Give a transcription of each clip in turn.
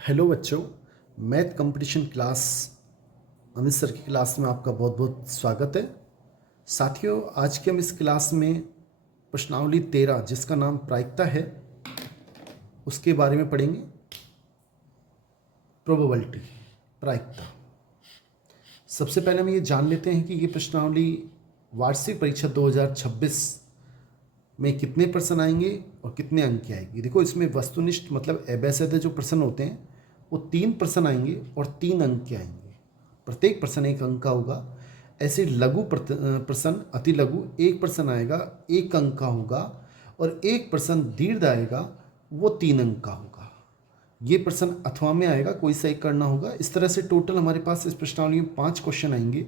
Hello बच्चों, math competition class Amit sir की class में आपका बहुत बहुत स्वागत है। साथियों, आज के हम इस क्लास में प्रश्नावली 13 जिसका नाम प्रायिकता है उसके बारे में पढ़ेंगे। प्रोबेबिलिटी, प्रायिकता। सबसे पहले हम ये जान लेते हैं कि ये प्रश्नावली वार्षिक परीक्षा 2026 में कितने प्रश्न आएंगे और कितने अंक की आएगी। देखो, इसमें वस्तुनिष्ठ मतलब एबैसिड जो प्रश्न होते हैं वो 3 प्रश्न आएंगे और 3 अंक के आएंगे। प्रत्येक प्रश्न 1 अंक का होगा। ऐसे लघु प्रश्न, अति लघु 1 प्रश्न आएगा, 1 अंक का होगा, और 1 प्रश्न दीर्घ आएगा, वो 3 अंक का होगा। ये प्रश्न अथवा में आएगा, कोई सा एक करना होगा। इस तरह से टोटल हमारे पास इस प्रश्नावली में 5 क्वेश्चन आएंगे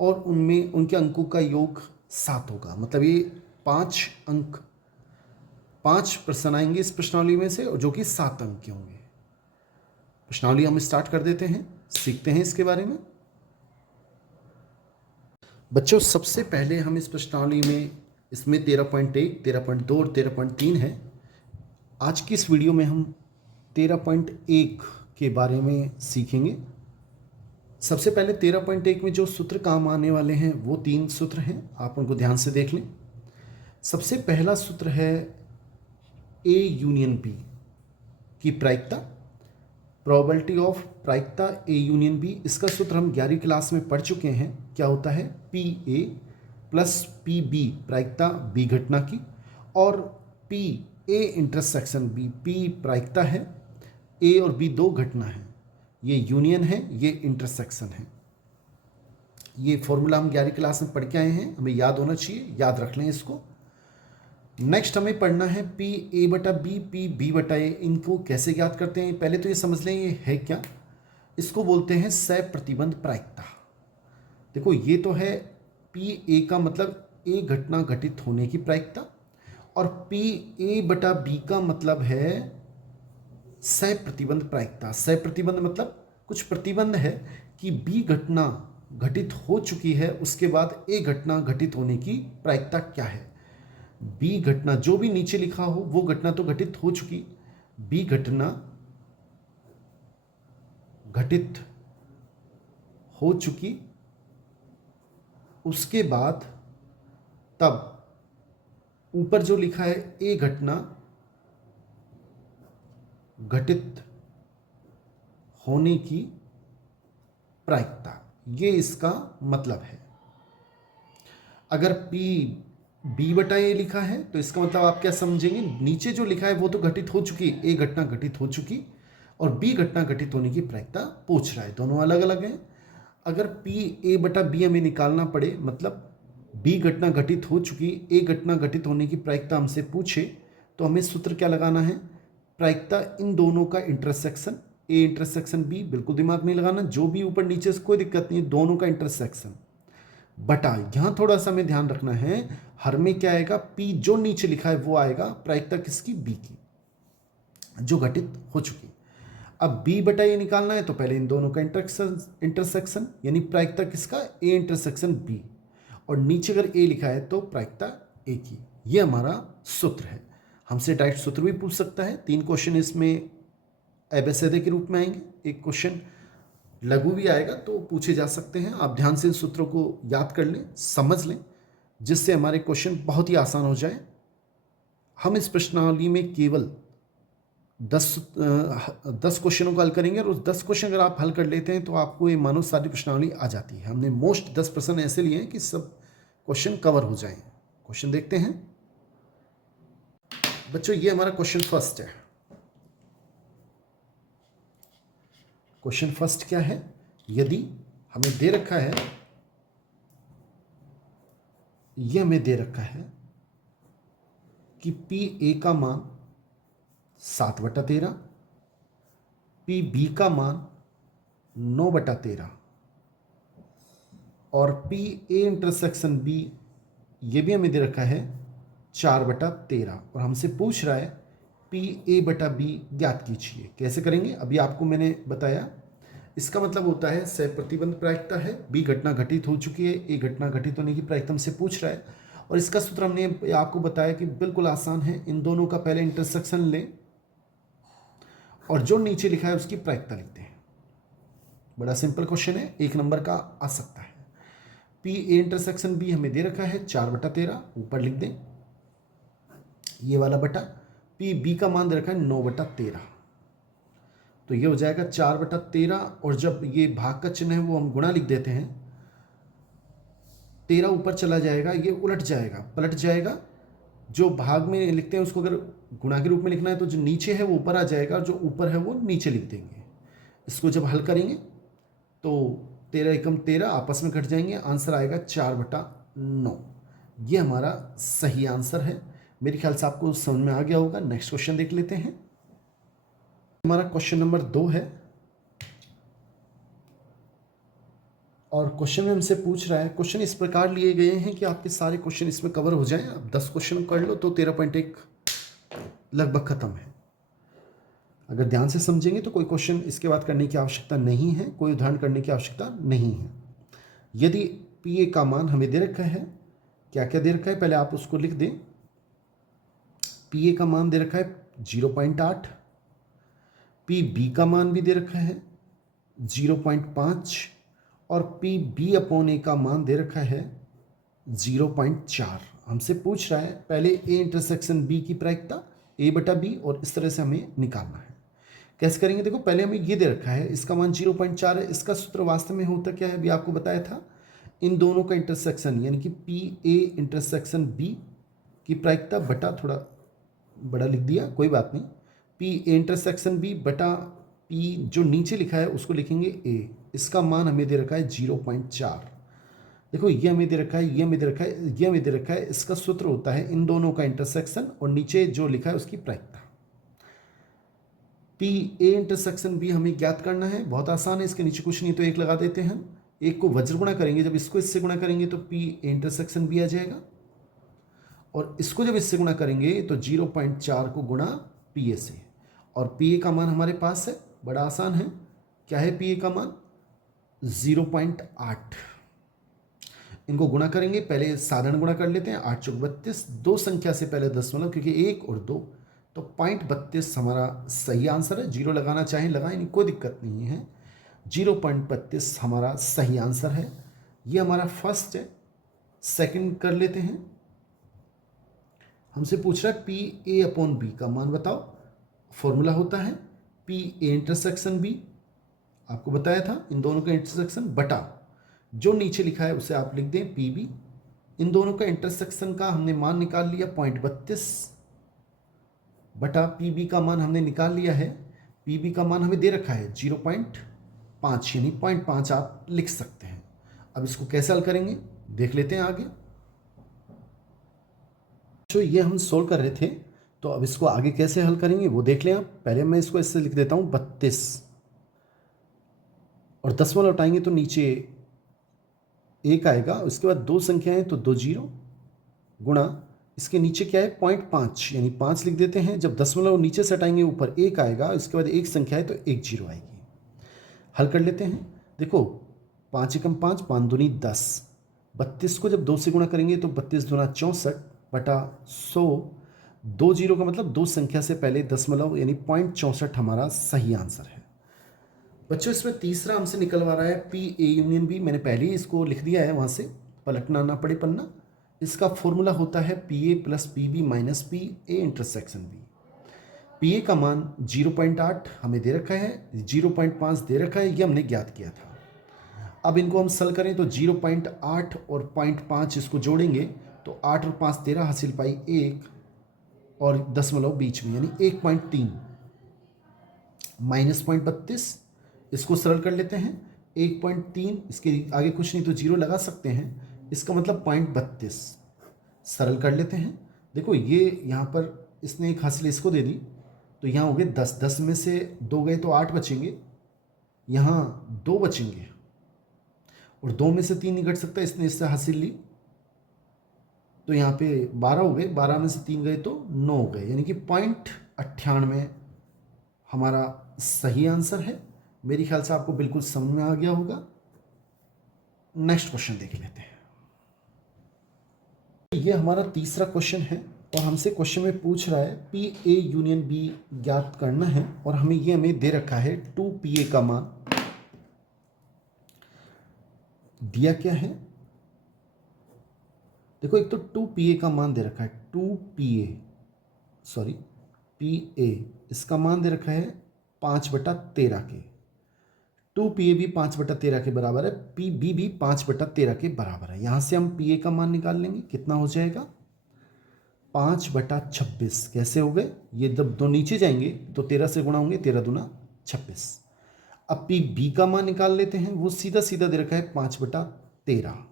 और उनमें उनके अंकों का योग 7 होगा। मतलब ये 5 अंक, 5 प्रश्न आएंगे इस प्रश्नावली में से, और जो कि 7 अंक के होंगे। प्रश्नावली हम स्टार्ट कर देते हैं, सीखते हैं इसके बारे में। बच्चों, सबसे पहले हम इस प्रश्नावली में, इसमें 13.1, 13.2 और 13.3 है। आज की इस वीडियो में हम 13.1 के बारे में सीखेंगे। सबसे पहले 13.1 में जो सूत्र काम आने वाले हैं वो 3 सूत्र हैं, आप उनको ध्यान से देख लें। सबसे पहला सूत्र है ए यूनियन बी की प्रायिकता, प्रोबेबिलिटी ऑफ प्रायिकता ए यूनियन बी। इसका सूत्र हम 11वीं क्लास में पढ़ चुके हैं। क्या होता है? P A plus P B, प्रायिकता बी घटना की, और P A intersection B. P प्रायिकता है, ए और बी 2 घटना है, ये यूनियन है, ये इंटरसेक्शन है। ये फॉर्मूला हम 11वीं क्लास में पढ़ के आए हैं, हमें याद होना चाहिए, याद रख लें इसको। नेक्स्ट हमें पढ़ना है पी ए बटा बी, पी बी बटा ए। इनको कैसे ज्ञात करते हैं पहले तो ये समझ लें, ये है क्या। इसको बोलते हैं सह-प्रतिबंध प्रायिकता। देखो, ये तो है पी ए का मतलब ए घटना घटित होने की प्रायिकता, और पी ए बटा बी का मतलब है सह-प्रतिबंध प्रायिकता। सह-प्रतिबंध मतलब कुछ प्रतिबंध है कि बी घटना घटित हो चुकी है, उसके बाद ए घटना घटित होने की प्रायिकता क्या है। बी घटना, जो भी नीचे लिखा हो वो घटना तो घटित हो चुकी, बी घटना घटित हो चुकी, उसके बाद तब ऊपर जो लिखा है ए घटना घटित होने की प्रायिकता, ये इसका मतलब है। अगर पी बी बटा ए लिखा है तो इसका मतलब आप क्या समझेंगे, नीचे जो लिखा है वो तो घटित हो चुकी, ए घटना घटित हो चुकी, और बी घटना घटित होने की प्रायिकता पूछ रहा है, दोनों अलग अलग हैं। अगर पी ए बटा बी हमें निकालना पड़े, मतलब बी घटना घटित हो चुकी, ए घटना घटित होने की प्रायिकता हमसे पूछे, तो हमें सूत्र क्या लगाना है? प्रायिकता इन दोनों का इंटरसेक्शन, ए इंटरसेक्शन बी, बिल्कुल दिमाग नहीं लगाना, जो भी ऊपर नीचे से कोई दिक्कत नहीं, दोनों का इंटरसेक्शन बटा, यहां थोड़ा सा हमें ध्यान रखना है, हर में क्या आएगा, पी जो नीचे लिखा है वो आएगा, प्रायिकता किसकी? बी की, जो घटित हो चुकी। अब बी बटा ए निकालना है तो पहले इन दोनों का इंटरसेक्शन, यानी प्रायिकता किसका? ए इंटरसेक्शन बी, और नीचे अगर ए लिखा है तो प्रायिकता ए की। ये हमारा सूत्र है। हमसे डायरेक्ट सूत्र भी पूछ सकता है। 3 क्वेश्चन इसमें एबेसिडे के रूप में आएंगे, एक क्वेश्चन लघु भी आएगा, तो पूछे जा सकते हैं। आप ध्यान से इन सूत्रों को याद कर लें, समझ लें, जिससे हमारे क्वेश्चन बहुत ही आसान हो जाए। हम इस प्रश्नावली में केवल 10 क्वेश्चनों को हल करेंगे, और उस 10 क्वेश्चन अगर आप हल कर लेते हैं तो आपको ये मानो सारी प्रश्नावली आ जाती है। हमने मोस्ट 10 प्रश्न ऐसे लिए हैं कि सब क्वेश्चन कवर हो जाएं। क्वेश्चन देखते हैं बच्चों। ये हमारा क्वेश्चन फर्स्ट है। क्वेश्चन फर्स्ट क्या है? यदि हमें दे रखा है, ये हमें दे रखा है कि पी ए का मान 7/13, पी बी का मान 9/13, और पी ए इंटरसेक्शन बी, ये भी हमें दे रखा है 4/13, और हमसे पूछ रहा है पी ए बटा बी ज्ञात कीजिए। कैसे करेंगे अभी आपको मैंने बताया। इसका मतलब होता है सह-प्रतिबंध प्रायिकता है, बी घटना घटित हो चुकी है, ए घटना घटित होने की प्रायिकता हमसे पूछ रहा है, और इसका सूत्र हमने आपको बताया कि बिल्कुल आसान है। इन दोनों का पहले इंटरसेक्शन लें और जो नीचे लिखा है उसकी प्रायिकता लिखते हैं। बड़ा सिंपल क्वेश्चन है, 1 नंबर का आ सकता है। पी ए इंटरसेक्शन बी हमें दे रखा है 4/13, ऊपर लिख दें ये वाला बटा। पी बी का मान दे रखा है 9/13, तो ये हो जाएगा 4/13, और जब ये भाग का चिन्ह है वो हम गुणा लिख देते हैं, 13 ऊपर चला जाएगा, ये उलट जाएगा, पलट जाएगा। जो भाग में लिखते हैं उसको अगर गुणा के रूप में लिखना है तो जो नीचे है वो ऊपर आ जाएगा, और जो ऊपर है वो नीचे लिख देंगे। इसको जब हल करेंगे तो 13 एकम 13 आपस में कट जाएंगे, आंसर आएगा 4/9। ये हमारा सही आंसर है। मेरे ख्याल से आपको समझ में आ गया होगा। नेक्स्ट क्वेश्चन देख लेते हैं। हमारा क्वेश्चन नंबर 2 है, और क्वेश्चन में हमसे पूछ रहा है, क्वेश्चन इस प्रकार लिए गए हैं कि आपके सारे क्वेश्चन इसमें कवर हो जाएं। आप 10 क्वेश्चन कर लो तो 13.1 लगभग खत्म है। अगर ध्यान से समझेंगे तो कोई क्वेश्चन इसके बाद करने की आवश्यकता नहीं है, कोई उदाहरण करने की आवश्यकता नहीं है। यदि पी ए का मान हमें दे रखा है, क्या क्या दे रखा है पहले आप उसको लिख दें। पी ए का मान दे रखा है 0.8, पी बी का मान भी दे रखा है 0.5, और पी बी अपॉन ए का मान दे रखा है 0.4। हमसे पूछ रहा है पहले ए इंटरसेक्शन बी की प्रायिकता a/b, और इस तरह से हमें निकालना है। कैसे करेंगे, देखो पहले हमें ये दे रखा है, इसका मान 0.4 है। इसका सूत्र वास्तव में होता क्या है, अभी आपको बताया था, इन दोनों का इंटरसेक्शन यानी कि पी ए इंटरसेक्शन बी की प्रायिकता बटा, थोड़ा बड़ा लिख दिया कोई बात नहीं, पी ए इंटरसेक्शन बी बटा पी जो नीचे लिखा है उसको लिखेंगे ए। इसका मान हमें दे रखा है 0.4। देखो ये हमें दे रखा है, ये हमें दे रखा है, ये हमें दे रखा है। इसका सूत्र होता है इन दोनों का इंटरसेक्शन और नीचे जो लिखा है उसकी प्रायिकता। पी ए इंटरसेक्शन बी हमें ज्ञात करना है, बहुत आसान है। इसके नीचे कुछ नहीं तो 1 लगा देते हैं। एक को वज्र गुणा करेंगे, जब इसको इससे गुणा करेंगे तो पी ए इंटरसेक्शन बी आ जाएगा, और इसको जब इससे गुणा करेंगे तो 0.4 को गुणा पी ए से, और पी ए का मान हमारे पास है, बड़ा आसान है। क्या है पी ए का मान 0.8। इनको गुणा करेंगे, पहले साधारण गुणा कर लेते हैं। 8 चौक 32, दो संख्या से पहले दशमलव, क्योंकि 1 और 2, तो 0.32 हमारा सही आंसर है। 0 लगाना चाहें लगाएं, कोई दिक्कत नहीं है। 0.32 हमारा सही आंसर है। ये हमारा फर्स्ट है। सेकंड कर लेते हैं। हमसे पूछ रहा है पी ए अपॉन बी का मान बताओ। फॉर्मूला होता है पी ए इंटरसेक्शन बी, आपको बताया था, इन दोनों का इंटरसेक्शन बटा जो नीचे लिखा है उसे आप लिख दें पी बी। इन दोनों का इंटरसेक्शन का हमने मान निकाल लिया 0.32 बटा पी बी का मान हमने निकाल लिया है। पी बी का मान हमें दे रखा है 0.5, यानी 0.5 आप लिख सकते हैं। अब इसको कैसे हल करेंगे देख लेते हैं आगे। तो ये हम सोल्व कर रहे थे, तो अब इसको आगे कैसे हल करेंगे वो देख लें आप। पहले मैं इसको इससे लिख देता हूँ 32, और दशमलव लौटाएंगे तो नीचे 1 आएगा। उसके बाद 2 संख्याएं तो 2 0 गुणा, इसके नीचे क्या है 0.5, यानी 5 लिख देते हैं। जब दशमलव नीचे से हटाएंगे ऊपर 1 आएगा, इसके बाद 1 संख्या है तो 1 0 आएगी। हल कर लेते हैं। देखो 5 एकम 5, 5 दूनी 10, 32 को जब 2 से गुणा करेंगे तो 32 दूना 64 बटा 100। 2 0 का मतलब 2 संख्या से पहले दशमलव, यानी 0.64 हमारा सही आंसर है। बच्चों इसमें तीसरा हमसे निकलवा रहा है पी ए यूनियन बी। मैंने पहले ही इसको लिख दिया है, वहाँ से पलटना ना पड़े पन्ना। इसका फॉर्मूला होता है P A plus P B minus P A intersection B. P A का मान 0.8 हमें दे रखा है, 0.5 दे रखा है, ये हमने ज्ञात किया था। अब इनको हम सल करें तो 0.8 और 0.5 इसको जोड़ेंगे तो 8 और 5 13, हासिल पाई 1 और दशमलव बीच में, यानी 1.3 माइनस 0.32। इसको सरल कर लेते हैं। 1.3, इसके आगे कुछ नहीं तो 0 लगा सकते हैं, इसका मतलब 0.32। सरल कर लेते हैं। देखो ये यहाँ पर इसने एक हासिल इसको दे दी, तो यहाँ हो गए 10, 10 में से 2 गए तो 8 बचेंगे, यहाँ 2 बचेंगे, और 2 में से 3 नहीं घट सकता, इसने इससे हासिल ली तो यहाँ पे 12 हो गए, 12 में से 3 गए तो 9 हो गए, यानी कि 0.98 हमारा सही आंसर है। मेरे ख्याल से आपको बिल्कुल समझ में आ गया होगा। नेक्स्ट क्वेश्चन देख लेते हैं। ये हमारा तीसरा क्वेश्चन है, और हमसे क्वेश्चन में पूछ रहा है पी ए यूनियन बी ज्ञात करना है, और हमें दे रखा है 2 पी ए का मान दिया क्या है। देखो, एक तो 2 पी ए का मान दे रखा है, 2 पी ए इसका मान दे रखा है 5/13 के। 2 पी ए भी 5/13 के बराबर है, पी बी भी 5/13 के बराबर है। यहां से हम पी ए का मान निकाल लेंगे, कितना हो जाएगा 5/26। कैसे हो गए, ये जब दो नीचे जाएंगे तो 13 से गुणा होंगे, 13 दूना 26। अब पी बी का मान निकाल लेते हैं, वो सीधा सीधा दे रखा है 5/13।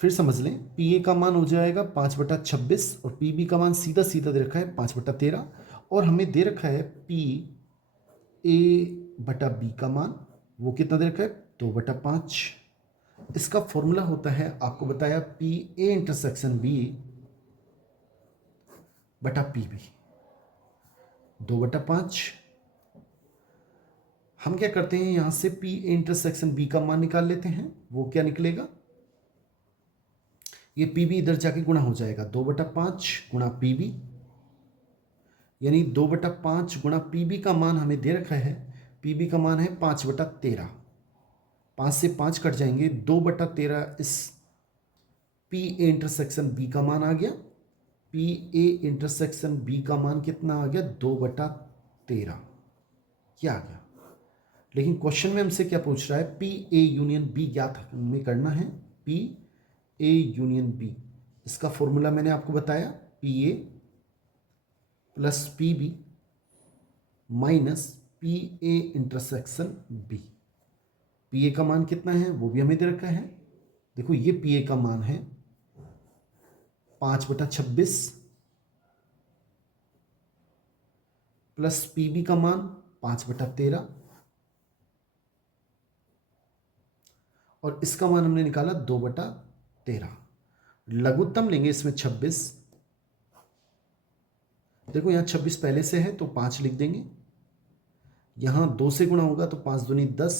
फिर समझ लें, पी ए का मान हो जाएगा 5/26 और पी बी का मान सीधा सीधा दे रखा है 5/13, और हमें दे रखा है पी ए बटा बी का मान, वो कितना दे रखा है 2/5। इसका फॉर्मूला होता है, आपको बताया, पी ए इंटरसेक्शन बी बटा पी बी 2/5। हम क्या करते हैं, यहां से पी ए इंटरसेक्शन बी का मान निकाल लेते हैं, वो क्या निकलेगा, ये पी बी इधर जाके गुणा हो जाएगा, 2/5 गुणा पी बी, यानी 2/5 गुणा पी बी का मान हमें दे रखा है, पी बी का मान है 5/13। 5 से 5 कट जाएंगे, 2/13 इस पी ए इंटरसेक्शन बी का मान आ गया। पी ए इंटरसेक्शन बी का मान कितना आ गया 2/13, क्या आ गया। लेकिन क्वेश्चन में हमसे क्या पूछ रहा है, पी ए यूनियन बी ज्ञात हमें करना है। पी ए यूनियन बी, इसका फॉर्मूला मैंने आपको बताया, P A plus P B minus P A intersection B. P A का मान कितना है वो भी हमें दे रखा है। देखो, ये पी ए का मान है 5/26 प्लस पी बी का मान 5/13, और इसका मान हमने निकाला 2/13। लघुत्तम लेंगे इसमें 26। देखो, यहां 26 पहले से है तो 5 लिख देंगे, यहां 2 से गुणा होगा तो 5 दूनी 10,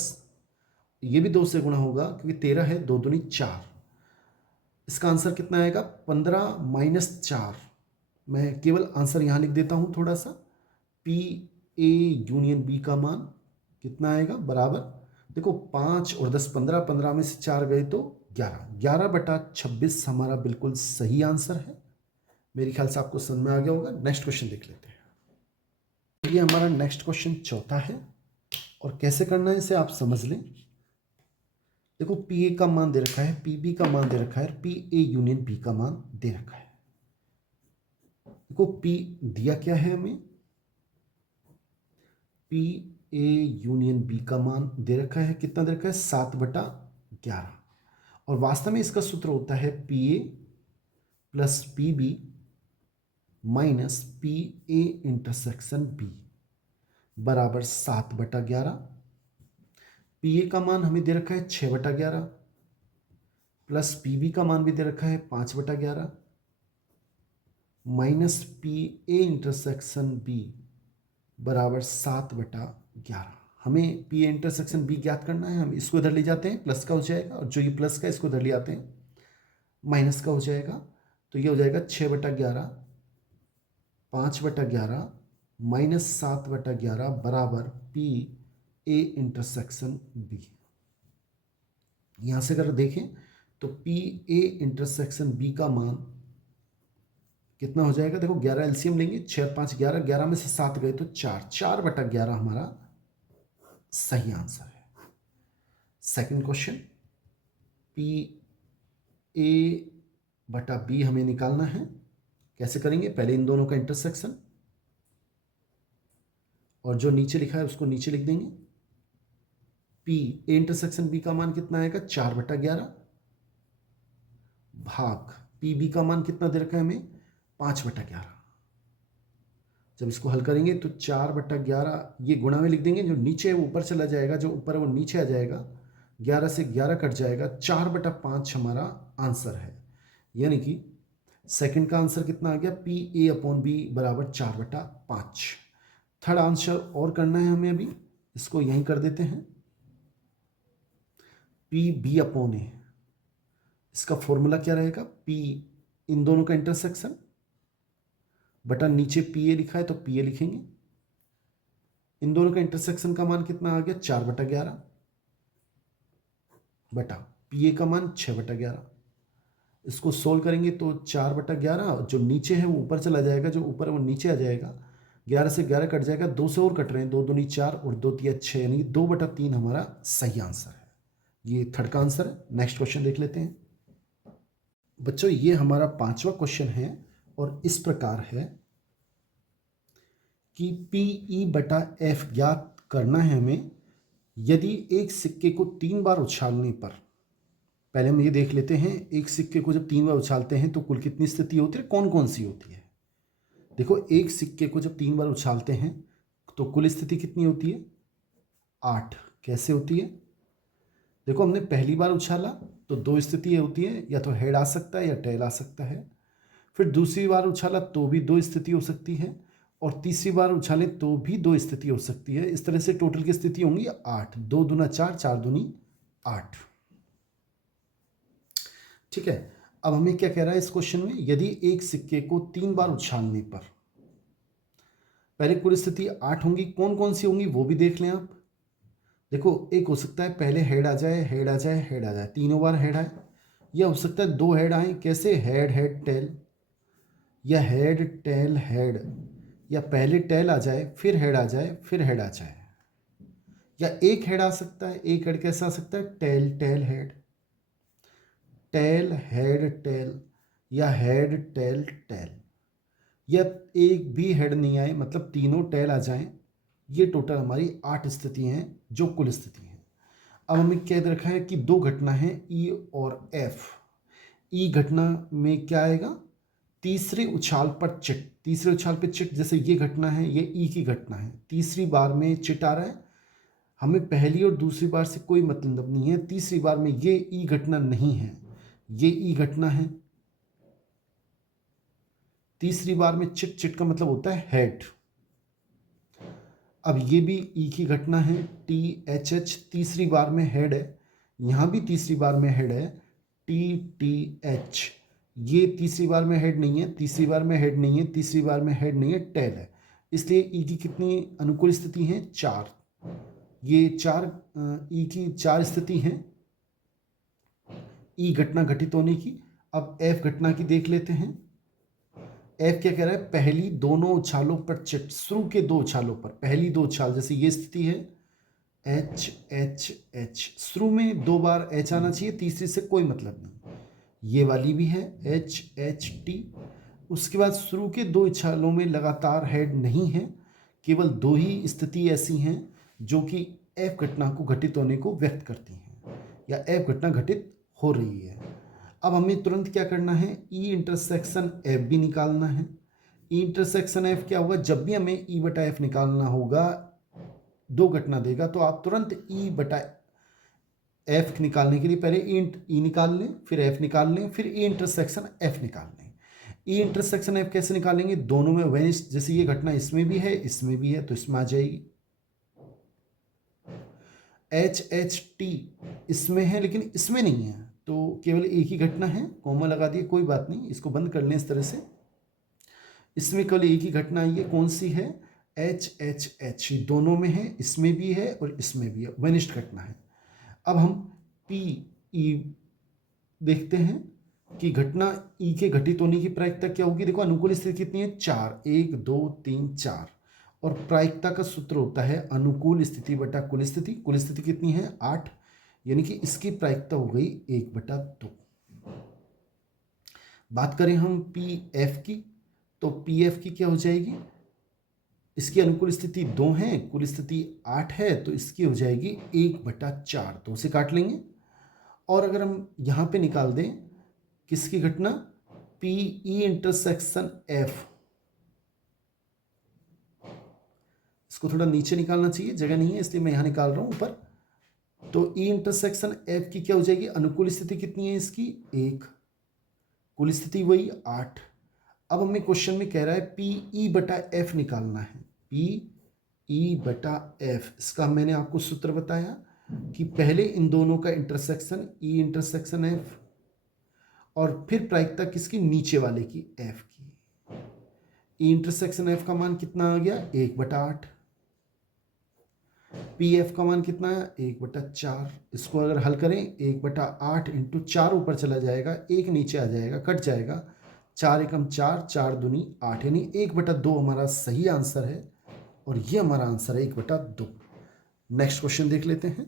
ये भी 2 से गुणा होगा क्योंकि 13 है, 2 दूनी 4। इसका आंसर कितना आएगा 15 - 4। मैं केवल आंसर यहां लिख देता हूं थोड़ा सा। पी ए यूनियन बी का मान कितना आएगा, बराबर, देखो 5 और 10 15, 15 में से 4 गए तो 11, 11/26 हमारा बिल्कुल सही आंसर है। मेरे ख्याल से आपको समझ में आ गया होगा। नेक्स्ट क्वेश्चन देख लेते हैं। ये हमारा नेक्स्ट क्वेश्चन चौथा है, और कैसे करना है इसे आप समझ लें। देखो, पी ए का मान दे रखा है, पी बी का मान दे रखा है, पी ए यूनियन बी का मान दे रखा है। देखो, पी दिया क्या है हमें, पी ए यूनियन बी का मान दे रखा है, कितना दे रखा है 7/11, और वास्तव में इसका सूत्र होता है P A plus P B minus P A intersection B बराबर 7/11। पी ए का मान हमें दे रखा है 6/11 प्लस पी बी का मान भी दे रखा है 5/11 minus P A intersection B बराबर 7/11। हमें पी ए इंटरसेक्शन बी ज्ञात करना है। हम इसको इधर ले जाते हैं, प्लस का हो जाएगा, और जो ये प्लस का इसको इधर ले आते हैं, माइनस का हो जाएगा। तो ये हो जाएगा 6/11 5/11 माइनस 7/11 बराबर पी ए इंटरसेक्शन बी। यहां से अगर देखें तो पी ए इंटरसेक्शन बी का मान कितना हो जाएगा, देखो 11 एलसीएम लेंगे, 6 5 11, 11 में से 7 गए तो 4, 4/11 हमारा सही आंसर है। सेकंड क्वेश्चन, पी ए बटा बी हमें निकालना है। कैसे करेंगे, पहले इन दोनों का इंटरसेक्शन, और जो नीचे लिखा है उसको नीचे लिख देंगे। पी ए इंटरसेक्शन बी का मान कितना आएगा 4/11 भाग पी बी का मान कितना दे रखा है हमें 5/11। जब इसको हल करेंगे तो 4/11 ये गुणा में लिख देंगे, जो नीचे है वो ऊपर चला जाएगा, जो ऊपर है वो नीचे आ जाएगा, 11 से 11 कट जाएगा, 4/5 हमारा आंसर है। यानी कि सेकंड का आंसर कितना आ गया, पी ए अपॉन बी बराबर 4/5। थर्ड आंसर और करना है हमें, अभी इसको यहीं कर देते हैं, पी बी अपॉन ए। इसका फॉर्मूला क्या रहेगा, पी इन दोनों का इंटरसेक्शन बटा नीचे पी ए लिखा है तो पी ए लिखेंगे। इन दोनों का इंटरसेक्शन का मान कितना आ गया 4/11 बटा पी ए का मान 6/11। इसको सोल्व करेंगे तो 4/11 जो नीचे है वो ऊपर चला जाएगा, जो ऊपर है वो नीचे आ जाएगा। 11 से 11 कट जाएगा, 2 से और कट रहे हैं, 2 दूनी 4 और 2 तिया 6, यानी 2/3 हमारा सही आंसर है। ये थर्ड का आंसर है। नेक्स्ट क्वेश्चन देख लेते हैं बच्चों। ये हमारा 5वां क्वेश्चन है और इस प्रकार है कि PE/F ज्ञात करना है हमें। यदि एक सिक्के को 3 बार उछालने पर, पहले हम ये देख लेते हैं, एक सिक्के को जब 3 बार उछालते हैं तो कुल कितनी स्थिति होती है, कौन कौन सी होती है। देखो, एक सिक्के को जब 3 बार उछालते हैं तो कुल स्थिति कितनी होती है 8। कैसे होती है, देखो हमने पहली बार उछाला तो 2 स्थिति होती है, या तो हेड आ सकता है या टेल आ सकता है। फिर दूसरी बार उछाला तो भी 2 स्थिति हो सकती है, और तीसरी बार उछाले तो भी 2 स्थिति हो सकती है। इस तरह से टोटल की स्थिति होंगी 8। 2 दूना 4, 4 दूनी 8। ठीक है। अब हमें क्या कह रहा है इस क्वेश्चन में, यदि एक सिक्के को 3 बार उछालने पर, पहले कुल स्थिति 8 होंगी, कौन कौन सी होंगी वो भी देख लें आप। देखो, एक हो सकता है पहले हेड आ जाए, हेड आ जाए, हेड आ जाए, तीनों बार हेड आए, या हो सकता है 2 हेड आए। कैसे, हेड हेड टेल, या हेड टेल हेड, या पहले टेल आ जाए फिर हेड आ जाए फिर हेड आ जाए, या एक हेड आ सकता है। एक हेड कैसा आ सकता है, tail tail head, tail head tail, या हेड टेल टेल, या एक भी हेड नहीं आए, मतलब तीनों टेल आ जाएं। ये टोटल हमारी 8 स्थिति हैं जो कुल स्थिति हैं। अब हमें कह रखा है कि 2 घटना है ई और एफ। ई घटना में क्या आएगा, तीसरे उछाल पर चिट, तीसरे उछाल पर चिट, जैसे ये घटना है, ये ई की घटना है, तीसरी बार में चिट आ रहा है। हमें पहली और दूसरी बार से कोई मतलब नहीं है, तीसरी बार में ये ई घटना नहीं है, ये ई घटना है। तीसरी बार में चिट, चिट का मतलब होता है हेड। अब ये भी ई की घटना है, टी एच एच, तीसरी बार में हेड है। यहां भी तीसरी बार में हेड है, टी टी एच। ये तीसरी बार में हेड नहीं है, तीसरी बार में हेड नहीं है, तीसरी बार में हेड नहीं है, टेल है। इसलिए ई की कितनी अनुकूल स्थिति है, 4। ये 4 ई की 4 स्थिति हैं ई घटना घटित होने की। अब एफ घटना की देख लेते हैं। एफ क्या कह रहा है, पहली दोनों उछालों पर चिट, शुरू के 2 उछालों पर, पहली 2 उछाल, जैसे ये स्थिति है एच एच एच, शुरू में 2 बार एच आना चाहिए, तीसरी से कोई मतलब नहीं। ये वाली भी है एच एच टी। उसके बाद शुरू के 2 उछालों में लगातार हेड नहीं है, केवल 2 ही स्थिति ऐसी हैं जो कि एफ घटना को घटित होने को व्यक्त करती हैं, या एफ घटना घटित हो रही है। अब हमें तुरंत क्या करना है, ई इंटरसेक्शन एफ भी निकालना है। ई इंटरसेक्शन एफ क्या होगा, जब भी हमें ई बटा एफ निकालना होगा, 2 घटना देगा तो आप तुरंत ई बटा एफ निकालने के लिए पहले ई निकाल लें, फिर एफ निकाल लें, फिर ई इंटरसेक्शन एफ निकाल लें। ई इंटरसेक्शन एफ कैसे निकालेंगे, दोनों में वेनिश, जैसे ये घटना इसमें भी है इसमें भी है तो इसमें आ जाएगी। एच एच टी इसमें है लेकिन इसमें नहीं है, तो केवल एक ही घटना है, कॉमा लगा दिए, कोई बात नहीं, इसको बंद कर लें इस तरह से। इसमें केवल एक ही घटना आई है, कौन सी है, एच एच एच, दोनों में है, इसमें भी है और इसमें भी है, वनिष्ठ घटना है। अब हम पी ई देखते हैं कि घटना ई के घटित होने की प्रायिकता क्या होगी। देखो, अनुकूल स्थिति कितनी है, 4, 1 2 3 4, और प्रायिकता का सूत्र होता है अनुकूल स्थिति बटा कुल स्थिति। कुल स्थिति कितनी है, 8, यानी कि इसकी प्रायिकता हो गई 1/2। बात करें हम पी एफ की, तो पी एफ की क्या हो जाएगी, इसकी अनुकूल स्थिति 2 है, कुल स्थिति 8 है, तो इसकी हो जाएगी 1/4, तो उसे काट लेंगे। और अगर हम यहाँ पे निकाल दें किसकी घटना, पी ई इंटरसेक्शन एफ, इसको थोड़ा नीचे निकालना चाहिए, जगह नहीं है इसलिए मैं यहाँ निकाल रहा हूँ ऊपर। तो ई इंटरसेक्शन एफ की क्या हो जाएगी, अनुकूल स्थिति कितनी है इसकी, 1, कुल स्थिति वही 8। अब हमें क्वेश्चन में कह रहा है पी ई बटा एफ निकालना है, पी ई बटा एफ। इसका मैंने आपको सूत्र बताया कि पहले इन दोनों का इंटरसेक्शन ई इंटरसेक्शन एफ, और फिर प्रायिकता किसकी, नीचे वाले की, एफ की। ई इंटरसेक्शन एफ का मान कितना आ गया, 1/8। पी एफ का मान कितना है, 1/4। इसको अगर हल करें 1/8 इंटू 4 ऊपर चला जाएगा, 1 नीचे आ जाएगा, कट जाएगा, 4 एकम 4, 4 दूनी 8, यानी 1/2 हमारा सही आंसर है और ये हमारा आंसर है 1/2। नेक्स्ट क्वेश्चन देख लेते हैं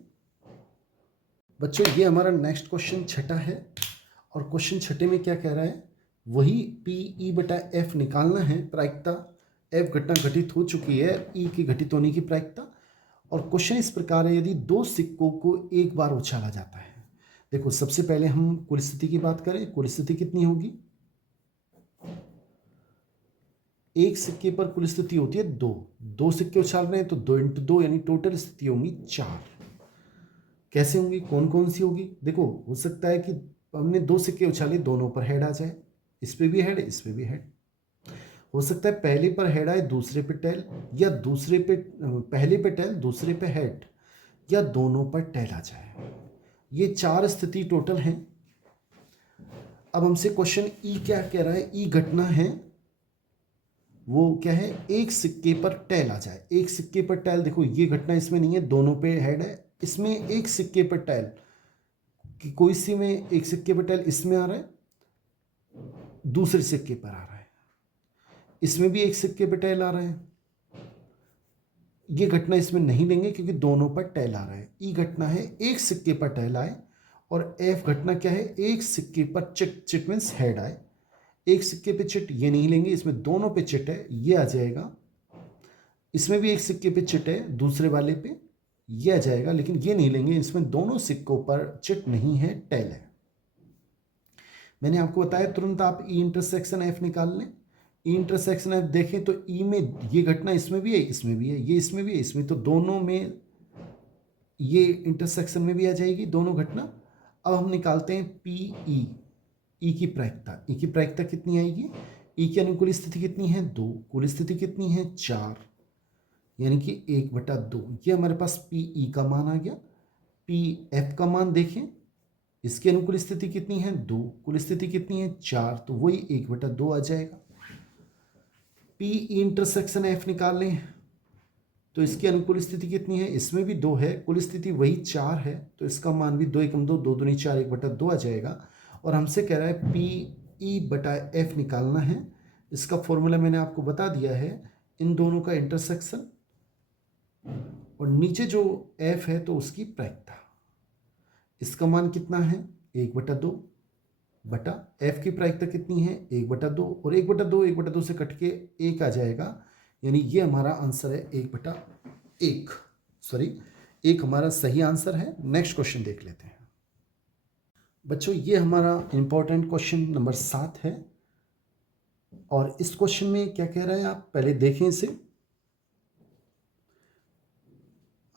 बच्चों। ये हमारा नेक्स्ट क्वेश्चन छठा है और क्वेश्चन छठे में क्या कह रहा है, वही PE/F निकालना है प्रायिकता। F घटना घटित हो चुकी है, E की घटित होने की प्रायिकता। और क्वेश्चन इस प्रकार है, यदि 2 सिक्कों को एक बार उछाला जाता है। देखो सबसे पहले हम कुल स्थिति की बात करें, कुल स्थिति कितनी होगी, एक सिक्के पर कुल स्थिति होती है 2 सिक्के उछाल रहे हैं तो 2 × 2 यानी टोटल स्थिति होंगी 4। कैसे होंगी, कौन कौन सी होगी, देखो हो सकता है कि हमने 2 सिक्के उछाले, दोनों पर हेड आ जाए, इस पे भी हेड, इस पे भी हेड। हो सकता है पहले पर हेड आए, दूसरे पे टेल, या दूसरे पे, पहले पे टेल, दूसरे पे हेड, या दोनों पर टेल आ जाए। ये 4 स्थिति टोटल हैं। अब हमसे क्वेश्चन ई क्या कह रहा है, ई घटना है वो क्या है, एक सिक्के पर टेल आ जाए। एक सिक्के पर टेल, देखो ये घटना इसमें नहीं है, दोनों पे हेड है, इसमें एक सिक्के पर टेल कि कोई सी में एक सिक्के पर टेल इसमें आ रहा है, दूसरे सिक्के पर आ रहा है, इसमें भी एक सिक्के पर टेल आ रहा है। ये घटना इसमें नहीं लेंगे क्योंकि दोनों पर टेल आ रहा है। ई घटना है एक सिक्के पर टेल आए, और एफ घटना क्या है, एक सिक्के पर चिट, चिट मीन्स हेड आए। एक सिक्के पे चिट ये नहीं लेंगे, इसमें दोनों पे चिट है, ये आ जाएगा। इसमें भी एक सिक्के पे चिट है, दूसरे वाले पे ये आ जाएगा, लेकिन ये नहीं लेंगे, इसमें दोनों सिक्कों पर चिट नहीं है, टेल है। मैंने आपको बताया तुरंत आप ई इंटरसेक्शन एफ निकाल लें। ई इंटरसेक्शन एफ देखें तो ई में ये घटना इसमें भी है, इसमें भी है, ये इसमें भी है, इसमें, तो दोनों में ये इंटरसेक्शन में भी आ जाएगी दोनों घटना। अब हम निकालते हैं पीई, ई की प्रायिकता। ई की प्रायिकता कितनी आएगी, ई की अनुकूल स्थिति कितनी है, 2, कुल स्थिति कितनी है 4, यानी कि 1/2। ये हमारे पास पीई का मान आ गया। पी एफ का मान देखें, इसकी अनुकूल स्थिति कितनी है 2, कुल स्थिति कितनी है 4, तो वही 1/2 आ जाएगा। पी इंटरसेक्शन एफ निकाल लें तो इसकी अनुकूल स्थिति कितनी है, इसमें भी 2 है, कुल स्थिति वही 4 है, तो इसका मान भी 2 एकम 2, 2 दूनी 4, 1/2 आ जाएगा। और हमसे कह रहा है PE/F निकालना है। इसका फॉर्मूला मैंने आपको बता दिया है, इन दोनों का इंटरसेक्शन और नीचे जो F है तो उसकी प्रायिकता। इसका मान कितना है 1/2 बटा F की प्रायिकता कितनी है 1/2, और 1/2 से कट के 1 आ जाएगा, यानी ये हमारा आंसर है 1/1। सॉरी, 1 हमारा सही आंसर है। नेक्स्ट क्वेश्चन देख लेते हैं बच्चों। ये हमारा इंपॉर्टेंट क्वेश्चन नंबर 7 है और इस क्वेश्चन में क्या कह रहा है, आप पहले देखें इसे।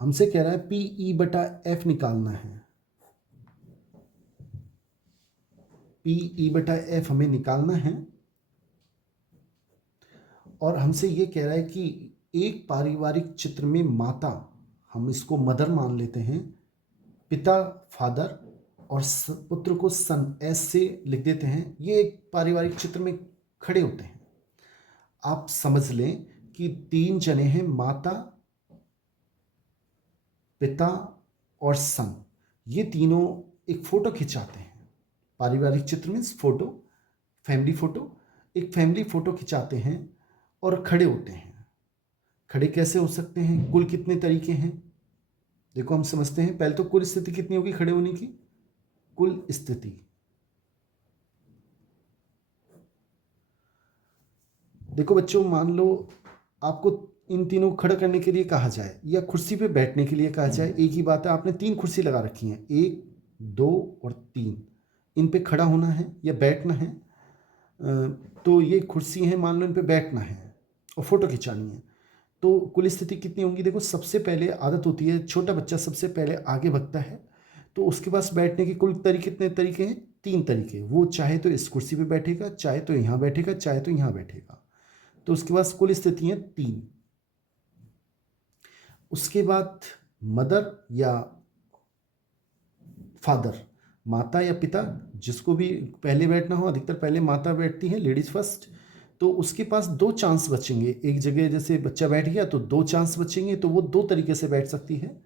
हमसे कह रहा है PE/F निकालना है। PE/F हमें निकालना है और हमसे ये कह रहा है कि एक पारिवारिक चित्र में माता, हम इसको मदर मान लेते हैं, पिता फादर और पुत्र को सन, एस से लिख देते हैं। ये एक पारिवारिक चित्र में खड़े होते हैं। आप समझ लें कि 3 जने हैं, माता, पिता और सन। ये तीनों एक फोटो खिंचाते हैं। पारिवारिक चित्र में फोटो, फैमिली फोटो, एक फैमिली फोटो खिंचाते हैं और खड़े होते हैं। खड़े कैसे हो सकते हैं, कुल कितने तरीके हैं, देखो हम समझते हैं। पहले तो कुल स्थिति कितनी होगी खड़े होने की, कुल स्थिति, देखो बच्चों, मान लो आपको इन तीनों को खड़ा करने के लिए कहा जाए या कुर्सी पे बैठने के लिए कहा जाए, एक ही बात है। आपने 3 कुर्सी लगा रखी हैं, 1, 2 और 3, इन पे खड़ा होना है या बैठना है। तो ये कुर्सी हैं, मान लो इन पे बैठना है और फोटो खिंचानी है। तो कुल स्थिति कितनी होंगी, देखो सबसे पहले आदत होती है, छोटा बच्चा सबसे पहले आगे भगता है, तो उसके पास बैठने के कुल तरीके कितने तरीके हैं, 3 तरीके। वो चाहे तो इस कुर्सी पे बैठेगा, चाहे तो यहाँ बैठेगा, चाहे तो यहाँ बैठेगा। तो उसके पास कुल स्थिति है 3। उसके बाद मदर या फादर, माता या पिता, जिसको भी पहले बैठना हो, अधिकतर पहले माता बैठती है, लेडीज फर्स्ट, तो उसके पास 2 चांस बचेंगे। एक जगह जैसे बच्चा बैठ गया तो 2 चांस बचेंगे, तो वो 2 तरीके से बैठ सकती है।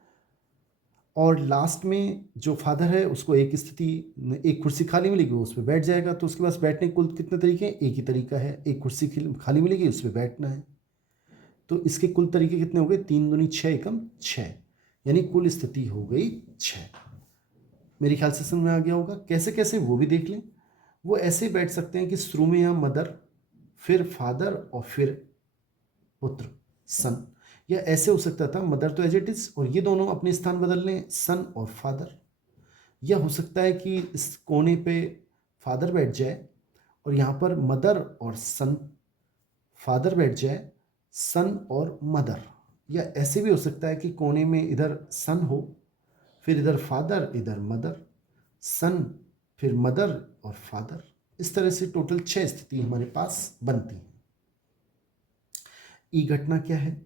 और लास्ट में जो फादर है उसको एक स्थिति, एक कुर्सी खाली मिलेगी, वो उस पर बैठ जाएगा। तो उसके पास बैठने के कुल कितने तरीके हैं? एक ही तरीका है, एक कुर्सी खाली मिलेगी, उस पर बैठना है। तो इसके कुल तरीके कितने हो गए? 3 दूनी 6 एकम 6, यानी कुल स्थिति हो गई 6। मेरे ख्याल से समझ में आ गया होगा। कैसे कैसे वो भी देख लें। वो ऐसे बैठ सकते हैं कि शुरू में यहाँ मदर, फिर फादर और फिर पुत्र सन, या ऐसे हो सकता था मदर तो एज इट इज और ये दोनों अपने स्थान बदल लें, सन और फादर। या हो सकता है कि इस कोने पे फादर बैठ जाए और यहाँ पर मदर और सन, फादर बैठ जाए, सन और मदर। या ऐसे भी हो सकता है कि कोने में इधर सन हो, फिर इधर फादर, इधर मदर, सन, फिर मदर और फादर। इस तरह से टोटल 6 स्थिति हमारे पास बनती हैं। ई घटना क्या है?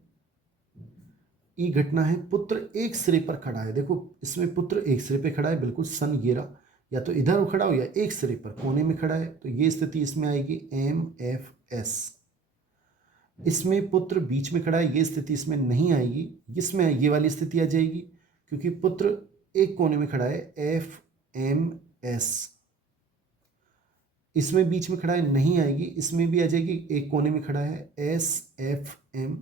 ई घटना है पुत्र एक सिरे पर खड़ा है। देखो इसमें पुत्र एक सिरे पे खड़ा है, बिल्कुल सन ये रहा, या तो इधर खड़ा हो या एक सिरे पर कोने में खड़ा है, तो ये स्थिति इसमें आएगी MFS। इसमें पुत्र बीच में खड़ा है, ये स्थिति इसमें नहीं आएगी, इसमें ये वाली स्थिति आ जाएगी, क्योंकि पुत्र एक कोने में खड़ा है, FMS। इसमें बीच में खड़ा है, नहीं आएगी, इसमें भी आ जाएगी, एक कोने में खड़ा है, SFM,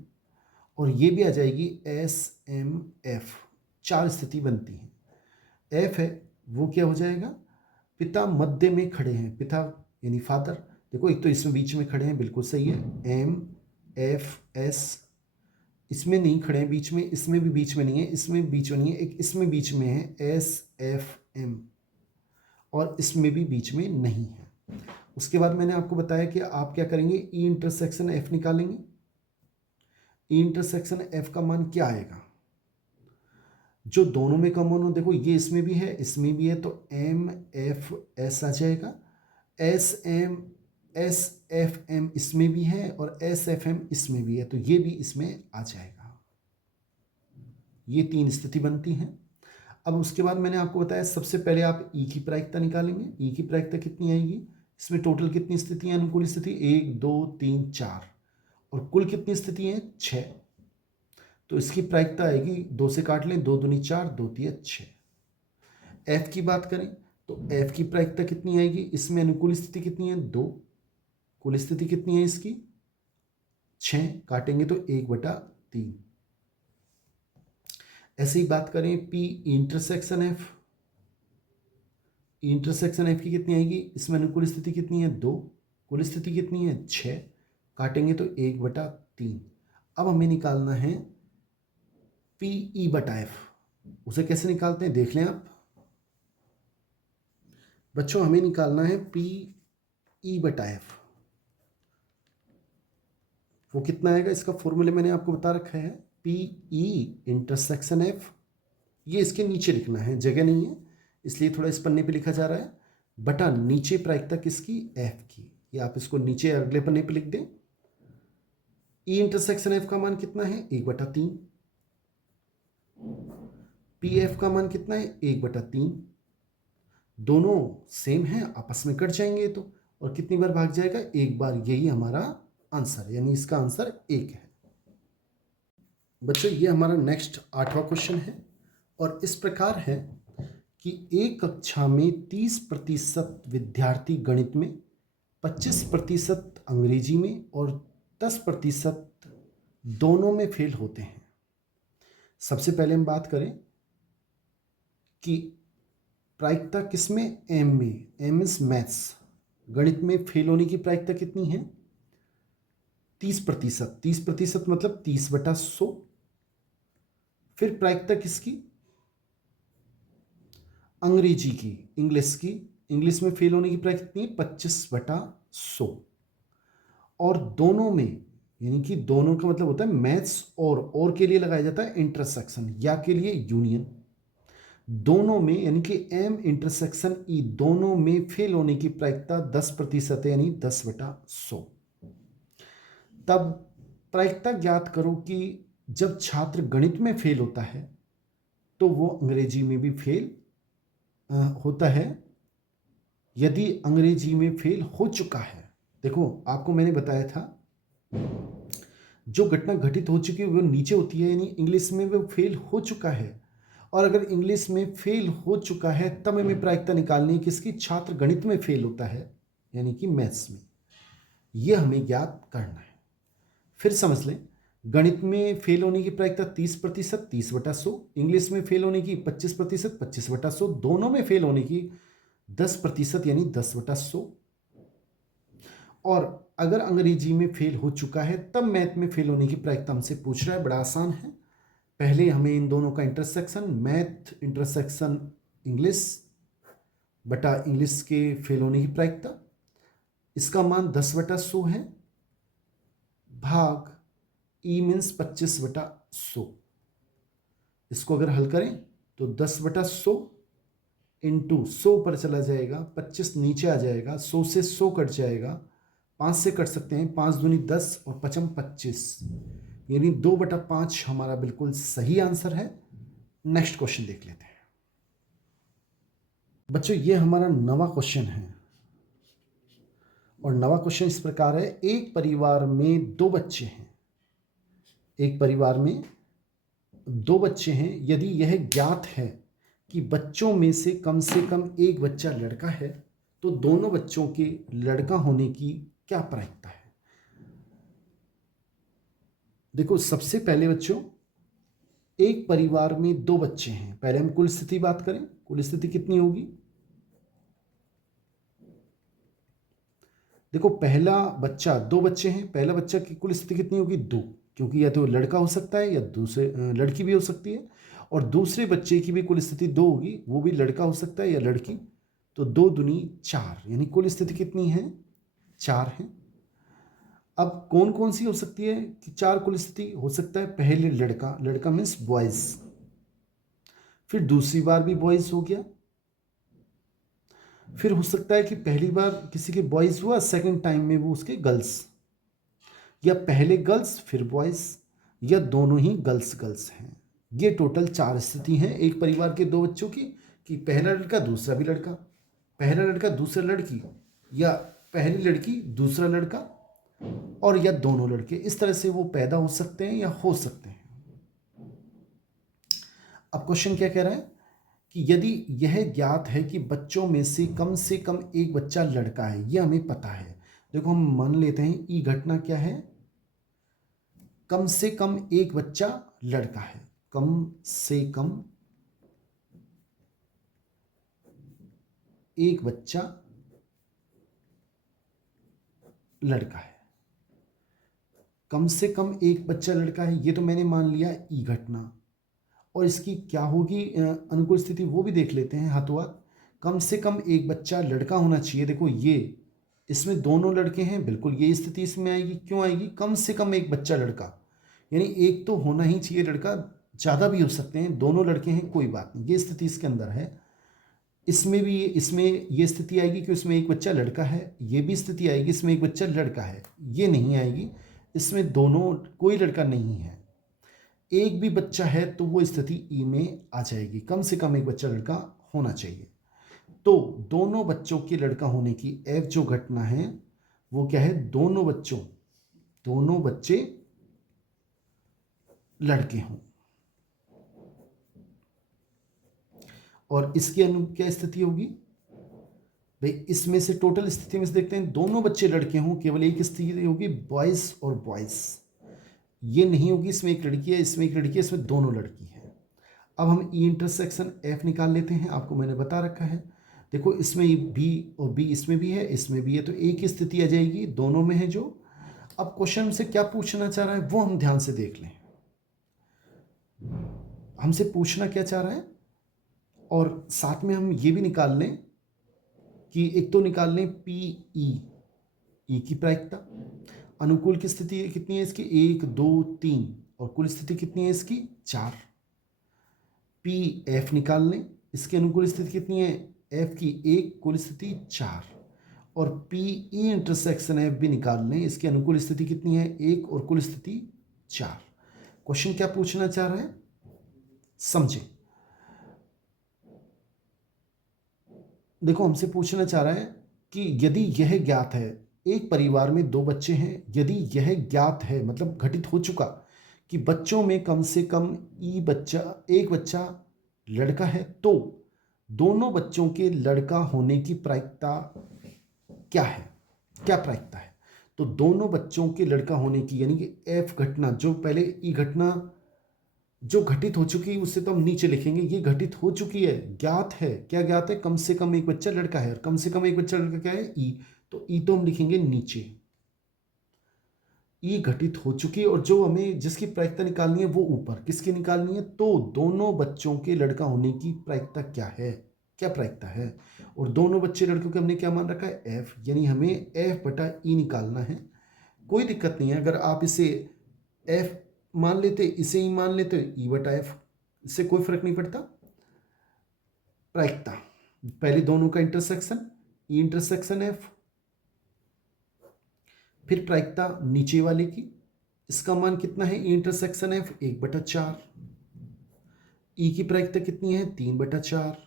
और ये भी आ जाएगी SMF। 4 स्थिति बनती हैं। F है वो क्या हो जाएगा? पिता मध्य में खड़े हैं, पिता यानी फादर। देखो एक तो इसमें बीच में खड़े हैं, बिल्कुल सही है, MFS। इसमें नहीं खड़े हैं बीच में, इसमें भी बीच में नहीं है, इसमें बीच में नहीं है, एक इसमें बीच में है, SFM, और इसमें भी बीच में नहीं है। उसके बाद मैंने आपको बताया कि आप क्या करेंगे, ई इंटरसेक्शन F निकालेंगे। ई इंटरसेक्शन F का मान क्या आएगा? जो दोनों में कॉमन हो, देखो ये इसमें भी है, इसमें भी है, तो MFS आ जाएगा। SFM इसमें भी है और SFM इसमें भी है, तो ये भी इसमें आ जाएगा। ये 3 स्थिति बनती हैं। अब उसके बाद मैंने आपको बताया सबसे पहले आप ई की प्रायिकता निकालेंगे। ई की प्रायिकता कितनी आएगी? इसमें टोटल कितनी स्थितियां, अनुकूल स्थिति 1 2 3 4, और कुल कितनी स्थिति है? 6। तो इसकी प्रायिकता आएगी, 2 से काट लें, 2 दूनी 4, 2 तिया 6। एफ की बात करें तो एफ की प्रायिकता कितनी आएगी? इसमें अनुकूल स्थिति कितनी है? 2। कुल स्थिति कितनी है इसकी? 6। काटेंगे तो 1/3। ऐसे ही बात करें P intersection F, intersection F की कितनी आएगी? इसमें अनुकूल स्थिति कितनी है? 2। कुल स्थिति कितनी है? 6। काटेंगे तो 1/3। अब हमें निकालना है PE/F। उसे कैसे निकालते हैं देख लें आप बच्चों। हमें निकालना है PE/F। वो कितना आएगा? इसका फॉर्मूले मैंने आपको बता रखा है, PE इंटरसेक्शन F। ये इसके नीचे लिखना है, जगह नहीं है इसलिए थोड़ा इस पन्ने पे लिखा जा रहा है, बटा नीचे प्रायिकता किसकी? F की। ये आप इसको नीचे अगले पन्ने पे लिख दें। E इंटरसेक्शन F का मान कितना है? 1/3। PF का मान कितना है? 1/3। दोनों सेम है, आपस में कट जाएंगे तो, और कितनी बार भाग जाएगा? एक बार। यही हमारा आंसर, यानी इसका आंसर 1 है। बच्चों ये हमारा नेक्स्ट 8वां क्वेश्चन है और इस प्रकार है कि एक कक्षा में 30% विद्यार्थी गणित में, 25% अंग्रेजी में और 10% दोनों में फेल होते हैं। सबसे पहले हम बात करें कि प्रायिकता किसमें? एम में। M is maths. गणित में फेल होने की प्रायिकता कितनी है? 30%। 30% मतलब 30/100। फिर प्रायिकता किसकी? अंग्रेजी की, इंग्लिश की। इंग्लिश में फेल होने की प्रायिकता कितनी है? 25/100। और दोनों में, यानी कि दोनों का मतलब होता है मैथ्स और के लिए लगाया जाता है इंटरसेक्शन, या के लिए यूनियन। दोनों में यानी कि एम इंटरसेक्शन ई दोनों में फेल होने की प्रायिकता 10% है, यानी 10/100। तब प्रायिकता ज्ञात करो कि जब छात्र गणित में फेल होता है तो वो अंग्रेजी में भी फेल होता है यदि अंग्रेजी में फेल हो चुका है। देखो आपको मैंने बताया था जो घटना घटित हो चुकी है वो नीचे होती है, यानी इंग्लिश में वो फेल हो चुका है। और अगर इंग्लिश में फेल हो चुका है तब हमें प्रायिकता निकालनी है किसकी, छात्र गणित में फेल होता है यानी कि मैथ्स में, यह हमें ज्ञात करना है। फिर समझ लें, गणित में फेल होने की प्रायिकता 30%, 30/100, इंग्लिश में फेल होने की 25%, 25/100, दोनों में फेल होने की 10% यानी 10/100। और अगर अंग्रेजी में फेल हो चुका है तब मैथ में फेल होने की प्रायिकता हमसे पूछ रहा है। बड़ा आसान है, पहले हमें इन दोनों का इंटरसेक्शन, मैथ इंटरसेक्शन इंग्लिश बटा इंग्लिश के फेल होने की प्रायिकता, इसका मान 10/100 है, भाग ई मीन्स 25/100। इसको अगर हल करें तो 10/100 इंटू 100 पर चला जाएगा, 25 नीचे आ जाएगा, 100 से 100 कट जाएगा, 5 से कट सकते हैं, 5 दूनी 10 और 5 25, यानी 2/5 हमारा बिल्कुल सही आंसर है। नेक्स्ट क्वेश्चन देख लेते हैं बच्चों, ये हमारा 9वां क्वेश्चन है और 9वां क्वेश्चन इस प्रकार है, एक परिवार में 2 बच्चे हैं, एक परिवार में 2 बच्चे हैं, यदि यह ज्ञात है कि बच्चों में से कम एक बच्चा लड़का है तो दोनों बच्चों के लड़का होने की क्या प्रायिकता है। देखो सबसे पहले बच्चों, एक परिवार में 2 बच्चे हैं, पहले हम कुल स्थिति बात करें, कुल स्थिति कितनी होगी। देखो पहला बच्चा, 2 बच्चे हैं, पहला बच्चा की कुल स्थिति कितनी होगी, 2, क्योंकि या तो लड़का हो सकता है या दूसरे लड़की भी हो सकती है। और दूसरे बच्चे की भी कुल स्थिति 2 होगी, वो भी लड़का हो सकता है या लड़की, तो 2 दूनी 4, यानी कुल स्थिति कितनी है, 4 है। अब कौन कौन सी हो सकती है कि 4 कुल स्थिति हो सकता है, पहले लड़का, लड़का मीन्स बॉयज, फिर दूसरी बार भी बॉयज हो गया, फिर हो सकता है कि पहली बार किसी के बॉयज हुआ, सेकंड टाइम में वो उसके गर्ल्स, या पहले गर्ल्स फिर बॉयज, या दोनों ही गर्ल्स गर्ल्स हैं। ये टोटल 4 स्थिति हैं एक परिवार के 2 बच्चों की, कि पहला लड़का दूसरा भी लड़का, पहला लड़का दूसरा लड़की, या पहली लड़की दूसरा लड़का, और या दोनों लड़के, इस तरह से वो पैदा हो सकते हैं या हो सकते हैं। अब क्वेश्चन क्या कह रहा है कि यदि यह ज्ञात है कि बच्चों में से कम एक बच्चा लड़का है, यह हमें पता है। देखो हम मान लेते हैं ई घटना क्या है, कम से कम एक बच्चा लड़का है, कम से कम एक बच्चा लड़का है, कम से कम एक बच्चा लड़का है, ये तो मैंने मान लिया ई घटना। और इसकी क्या होगी अनुकूल स्थिति, वो भी देख लेते हैं हाथों हाथ। कम से कम एक बच्चा लड़का होना चाहिए, देखो ये इसमें दोनों लड़के हैं, बिल्कुल ये स्थिति इसमें आएगी, क्यों आएगी, कम से कम एक बच्चा लड़का, यानी एक तो होना ही चाहिए लड़का, ज़्यादा भी हो सकते हैं, दोनों लड़के हैं कोई बात नहीं, ये स्थिति इसके अंदर है। इसमें भी इसमें ये स्थिति आएगी कि उसमें एक बच्चा लड़का है, ये भी स्थिति आएगी इसमें एक बच्चा लड़का है, ये नहीं आएगी, इसमें दोनों कोई लड़का नहीं है, एक भी बच्चा है तो वो स्थिति ई में आ जाएगी, कम से कम एक बच्चा लड़का होना चाहिए। तो दोनों बच्चों के लड़का होने की एफ जो घटना है वो क्या है, दोनों बच्चे लड़के हों। और इसके क्या स्थिति होगी भाई, इसमें से टोटल स्थिति में से देखते हैं, दोनों बच्चे लड़के हों, केवल एक स्थिति होगी बॉयज और बॉयज, ये नहीं होगी, इसमें एक लड़की है, इसमें एक लड़की है, इसमें दोनों लड़की हैं। अब हम ई इंटरसेक्शन एफ निकाल लेते हैं, आपको मैंने बता रखा है। देखो इसमें बी और बी इसमें भी है, इसमें भी है, तो एक ही स्थिति आ जाएगी, दोनों में है जो। अब क्वेश्चन से क्या पूछना चाह रहा है वो हम ध्यान से देख लें, हमसे पूछना क्या चाह रहा है, और साथ में हम ये भी निकाल लें कि एक तो निकाल लें पी ई की प्रायिकता, अनुकूल की स्थिति कितनी है इसकी, 1 2 3, और कुल स्थिति कितनी है इसकी, 4। पी एफ निकाल लें, इसकी अनुकूल स्थिति कितनी है, एफ की 1, कुल स्थिति 4, और पी ई इंटरसेक्शन एफ भी निकाल लें, इसकी अनुकूल स्थिति कितनी है, 1 और कुल स्थिति 4। क्वेश्चन क्या पूछना चाह रहा है समझे, देखो हमसे पूछना चाह रहा है कि यदि यह ज्ञात है, एक परिवार में 2 बच्चे हैं, यदि यह ज्ञात है मतलब घटित हो चुका कि बच्चों में कम से कम एक बच्चा लड़का है, तो दोनों बच्चों के लड़का होने की प्रायिकता क्या है, क्या प्रायिकता है। तो दोनों बच्चों के लड़का होने की यानी कि एफ घटना, जो पहले ई घटना जो घटित हो चुकी है उससे तो हम नीचे लिखेंगे, ये घटित हो चुकी है, ज्ञात है। क्या ज्ञात है? कम से कम एक बच्चा लड़का है, और कम से कम एक बच्चा लड़का क्या है? ई। तो ई तो हम लिखेंगे नीचे, ई घटित हो चुकी है। और जो हमें जिसकी प्रायिकता निकालनी है वो ऊपर। किसकी निकालनी है? तो दोनों बच्चों के लड़का होने की प्रायिकता क्या है, क्या प्रायिकता है। और दोनों बच्चे लड़कों के हमने क्या मान रखा है? एफ, यानी हमें एफ बटा ई निकालना है। कोई दिक्कत नहीं है, अगर आप इसे एफ मान लेते, इसे ई मान लेते, ई बटा एफ, इससे कोई फर्क नहीं पड़ता। प्रायिकता पहले दोनों का इंटरसेक्शन, ई इंटरसेक्शन एफ, फिर प्रायिकता नीचे वाले की, इसका मान कितना है? E intersection F 1/4। ई की प्रायिकता कितनी है? 3/4।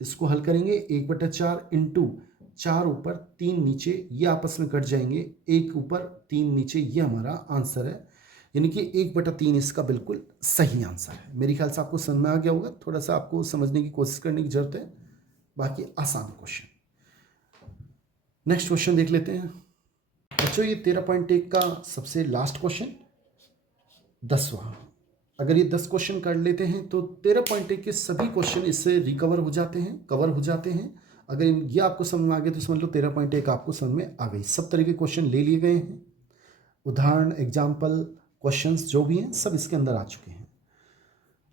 इसको हल करेंगे 1/4 इंटू 4 ऊपर 3 नीचे, ये आपस में कट जाएंगे, 1 ऊपर 3 नीचे, ये हमारा आंसर है। यानी कि 1/3 इसका बिल्कुल सही आंसर है। मेरे ख्याल से आपको समझ में आ गया होगा, थोड़ा सा आपको समझने की कोशिश करने की जरूरत है, बाकी आसान क्वेश्चन। नेक्स्ट क्वेश्चन देख लेते हैं बच्चों। ये 13.1 का सबसे लास्ट क्वेश्चन, 10वां। अगर ये 10 क्वेश्चन कर लेते हैं तो 13.1 के सभी क्वेश्चन इससे रिकवर हो जाते हैं, कवर हो जाते हैं। अगर ये आपको समझ में आ गया तो समझ लो 13.1 आपको समझ में आ गई। सब तरह के क्वेश्चन ले लिए गए हैं, उदाहरण, एग्जाम्पल, क्वेश्चंस जो भी हैं सब इसके अंदर आ चुके हैं।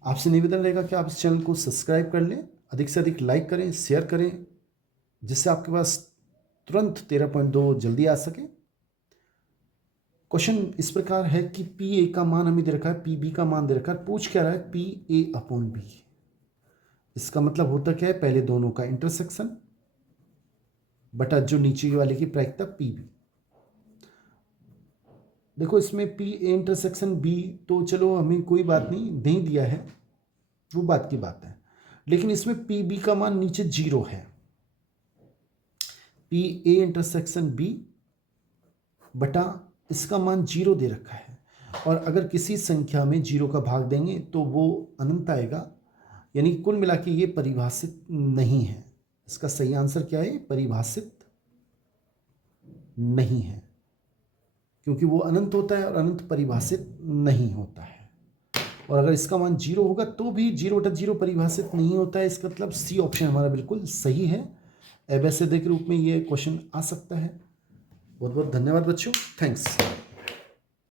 आपसे निवेदन रहेगा कि आप इस चैनल को सब्सक्राइब कर लें, अधिक से अधिक लाइक करें, शेयर करें, जिससे आपके पास तुरंत 13.2 जल्दी आ सके। क्वेश्चन इस प्रकार है कि पी ए का मान हमें दे रखा है, पी बी का मान दे रखा है। पूछ क्या रहा है? P A upon B. इसका मतलब होता क्या है? पहले दोनों का इंटरसेक्शन बटा जो नीचे वाले की प्रायिकता पी बी। देखो इसमें पी ए इंटरसेक्शन बी तो चलो हमें कोई बात नहीं दिया है, वो बात की बात है। लेकिन इसमें पी बी का मान नीचे 0 है। पी ए इंटरसेक्शन बी बटा इसका मान 0 दे रखा है, और अगर किसी संख्या में 0 का भाग देंगे तो वो अनंत आएगा, यानी कुल मिला के ये परिभाषित नहीं है। इसका सही आंसर क्या है? परिभाषित नहीं है, क्योंकि वो अनंत होता है और अनंत परिभाषित नहीं होता है। और अगर इसका मान 0 होगा तो भी 0/0 परिभाषित नहीं होता है। इसका मतलब सी ऑप्शन हमारा बिल्कुल सही है। एबेसिडे के रूप में ये क्वेश्चन आ सकता है। बहुत बहुत धन्यवाद बच्चों, थैंक्स।